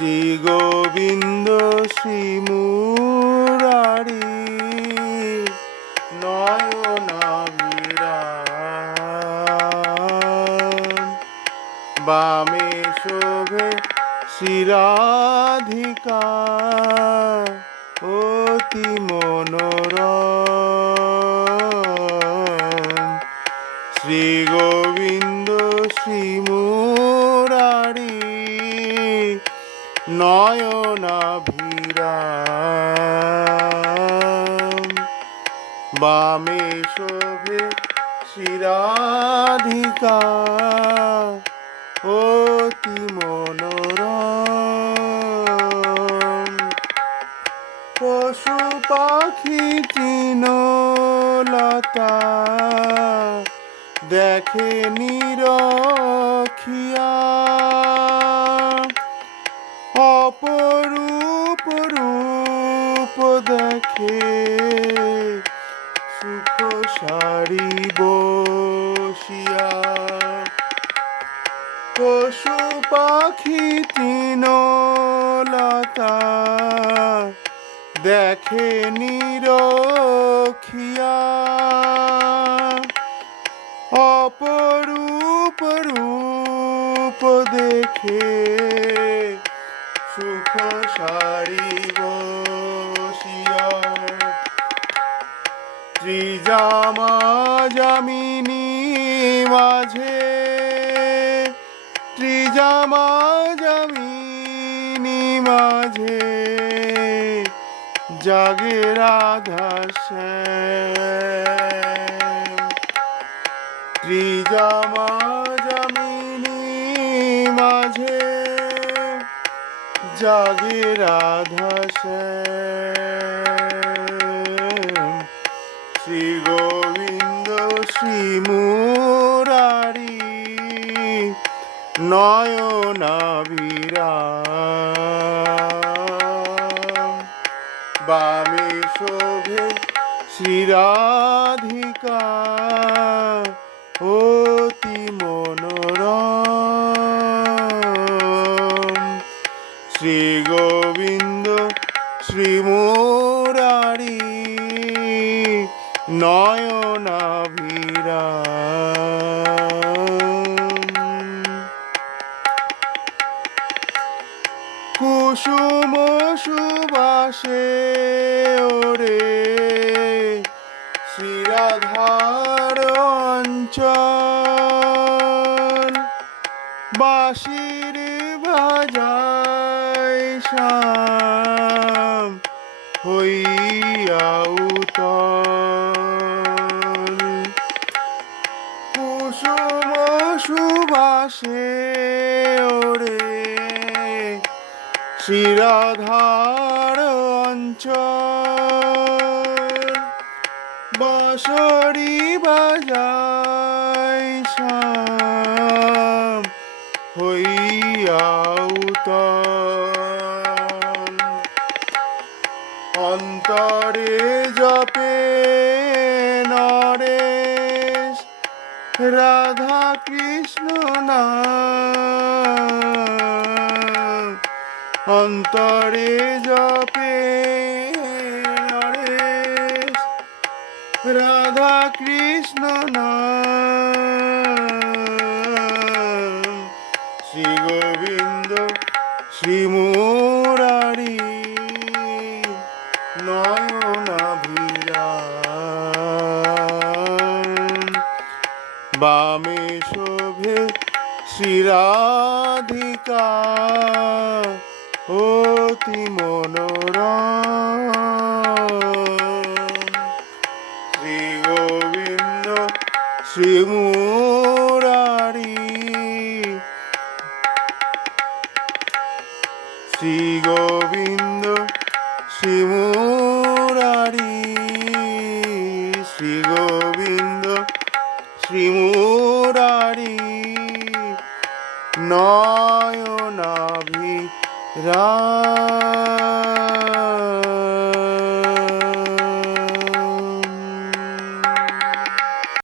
শ্রী গোবিন্দ শ্রী মুরারি বামে শোভে শিরাধিকা অতি মনোরম। শ্রী গোবিন্দ শ্রী নয়নাভিরাম। বামে শোভে শিরাধিকা অতি মনোরম। পশু পাখি তৃণলতা। দেখে নিরখিয়া। পশু পাখি তৃণলতা দেখে নিরখিয়া। অপরূপ রূপ দেখে সুখ সারি বসিয়া ত্রিজামা জামিনী মাঝে ত্রিজামা জামিনী মাঝে জাগে রাধা শ্যাম। ত্রিজামা মাঝে জাগে রাধা শ্যাম। শ্রী গোবিন্দ শ্রী নয়নাভিরাম বামে শোভে শ্রীরাধিকা অতি মনোরম। শ্রী গোবিন্দ শ্রী কুসুম সুবাসে ওরে শ্রীরাধার অঞ্চল। বাঁশির বাজায় শ্যাম হইয়া উতল। কুসুম সুবাসে শিরাধার অঞ্চল। বাঁশরি বাজায় শ্যাম হইয়া উতল অন্তরে জপে নরেশ রাধা কৃষ্ণ নাম। অন্তরে জপে রাধা কৃষ্ণ শ্রী গোবিন্দ শ্রী মুরারি বামে শোভে শ্রীরাধিকা অতি মনোরম। শ্রী গোবিন্দ শ্রী মুরারি শ্রী গোবিন্দ শ্রী মুরারি শ্রী গোবিন্দ শ্রী মুরারি নয়